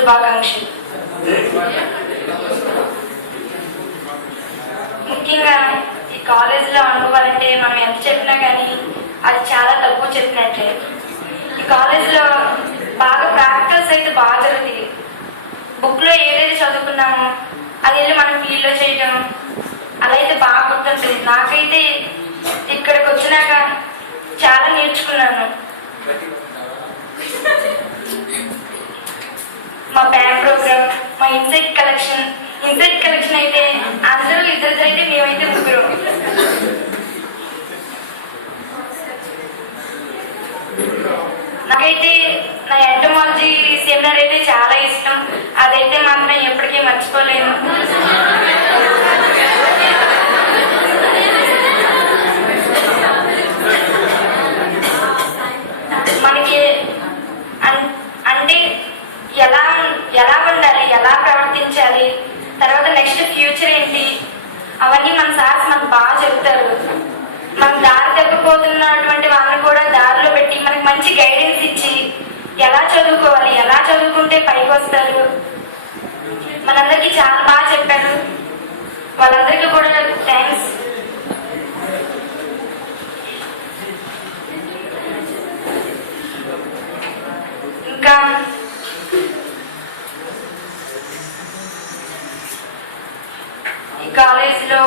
శుభాకాంక్షలు. ముఖ్యంగా ఈ కాలేజీలో అనుభవాలంటే మనం ఎంత చెప్పినా కానీ అది చాలా తక్కువ చెప్పినట్లే. ఈ కాలేజీలో బాగా ప్రాక్టికల్స్ అయితే బాగా జరుగుతాయి. బుక్లో ఏదైతే చదువుకున్నామో అది వెళ్ళి మనం ఫీల్డ్లో చేయడం అలా అయితే బాగా గుర్తుంటుంది. నాకైతే ఇక్కడికి వచ్చినాక చాలా నేర్చుకున్నాను. మా బ్యాంక్ ప్రోగ్రామ్, మా ఇన్సైట్ కలెక్షన్ అయితే అందరూ ఇద్దరు అయితే మేమైతే ముగ్గురు. నాకైతే నా ఎంటమాలజీ సెమినార్ అయితే చాలా ఇష్టం. అదైతే మాత్రం ఎప్పటికీ మర్చిపోలేను. మనకి అంటే ఎలా ఉండాలి, ఎలా ప్రవర్తించాలి, తర్వాత నెక్స్ట్ ఫ్యూచర్ ఏంటి, అవన్నీ మన సార్స్ మనకు బాగా చెప్తారు. మనం దారి తప్పిపోతున్నటువంటి వాళ్ళని కూడా దారిలో పెట్టి మనకు మంచి గైడెన్స్ ఇచ్చి ఎలా చదువుకోవాలి, ఎలా చదువుకుంటే పైకి వస్తారు, మనందరికీ చాలా బాగా చెప్పారు. వాళ్ళందరికీ కూడా థ్యాంక్స్. ఇంకా ఈ కాలేజీలో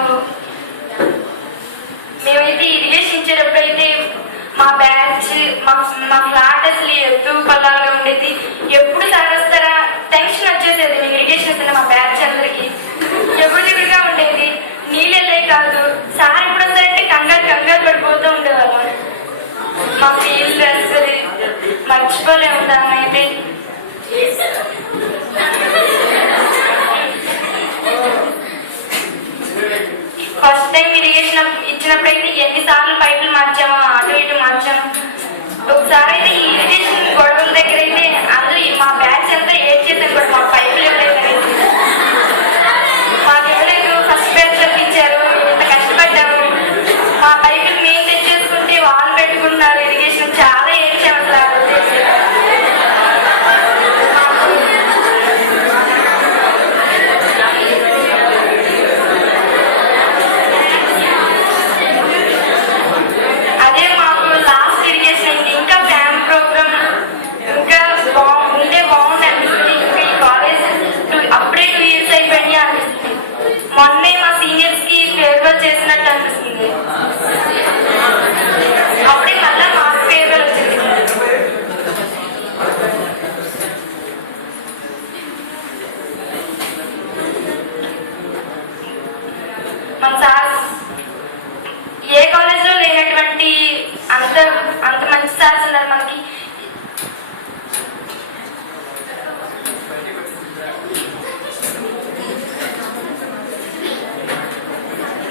మేమైతే ఇరిగేషన్ ఇచ్చేటప్పుడైతే మా బ్యాచ్ మా ఫ్లాట్ అసలు ఎత్తు పల్లాలుగా ఉండేది. ఎప్పుడు సార్ వస్తారా టెన్షన్ వచ్చేసేది. మేము ఇరిగేషన్ ఇస్తున్నా మా బ్యాచ్ అందరికి ఎగురుగా ఉండేది. నీళ్ళు వెళ్ళే కాదు, సార్ ఎప్పుడు వస్తారంటే కంగారు పడిపోతూ ఉండేవాళ్ళం. మా ఫీల్డ్ అసలు మర్చిపోలేము. దాన్నైతే ఫస్ట్ టైం ఇరిగేషన్ ఇచ్చినప్పుడైతే ఎన్నిసార్లు పైపులు మార్చామో, అటు ఇటు మార్చాము. ఒకసారి అయితే ఈ ఇరిగేషన్ గొడవల దగ్గర అయితే అందరూ మా బ్యాచ్ అంతా ఏడ్ చేశారు కూడా, మా పైపులు ఎవరైతే మాకు ఎవరైతే ఫస్ట్ బ్యాచ్ ఇచ్చారు, ఇంత కష్టపడ్డాము. మా పైపులు మేము తెచ్చేసుకుంటే వాళ్ళు పెట్టుకుంటున్నారు. ఇరిగేషన్ చాలా ఏడ్చాము అసలు. మొన్నే మా సీనియర్స్ కి ఫేర్వెల్ చేసినట్టు అనిపిస్తుంది. అప్పుడే మళ్ళా మాకు ఫేర్వెల్ వచ్చింది. మన సార్స్ ఏ కాలేజ్ లో లేనటువంటి అంత మంచి సార్స్ ఉన్నారు మనకి.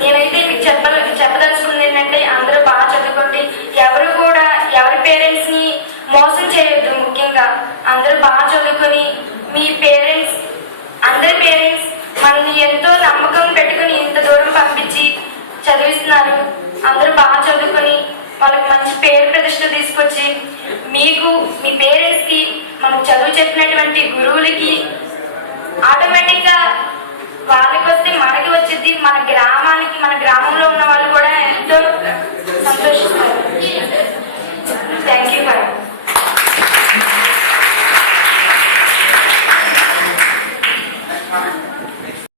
నేనైతే మీకు చెప్పదలుచుకుంది ఏంటంటే అందరూ బాగా చదువుకోండి. ఎవరు కూడా ఎవరి పేరెంట్స్ ని మోసం చేయొద్దు. ముఖ్యంగా అందరూ బాగా చదువుకొని మీ పేరెంట్స్ అందరి పేరెంట్స్ మనల్ని ఎంతో నమ్మకం పెట్టుకుని ఇంత దూరం పంపించి చదివిస్తున్నారు. అందరూ బాగా చదువుకొని వాళ్ళకి మంచి పేరు ప్రతిష్టలు తీసుకొచ్చి మీకు మీ పేరెంట్స్ కి మనకు చదువు చెప్పినటువంటి గురువులకి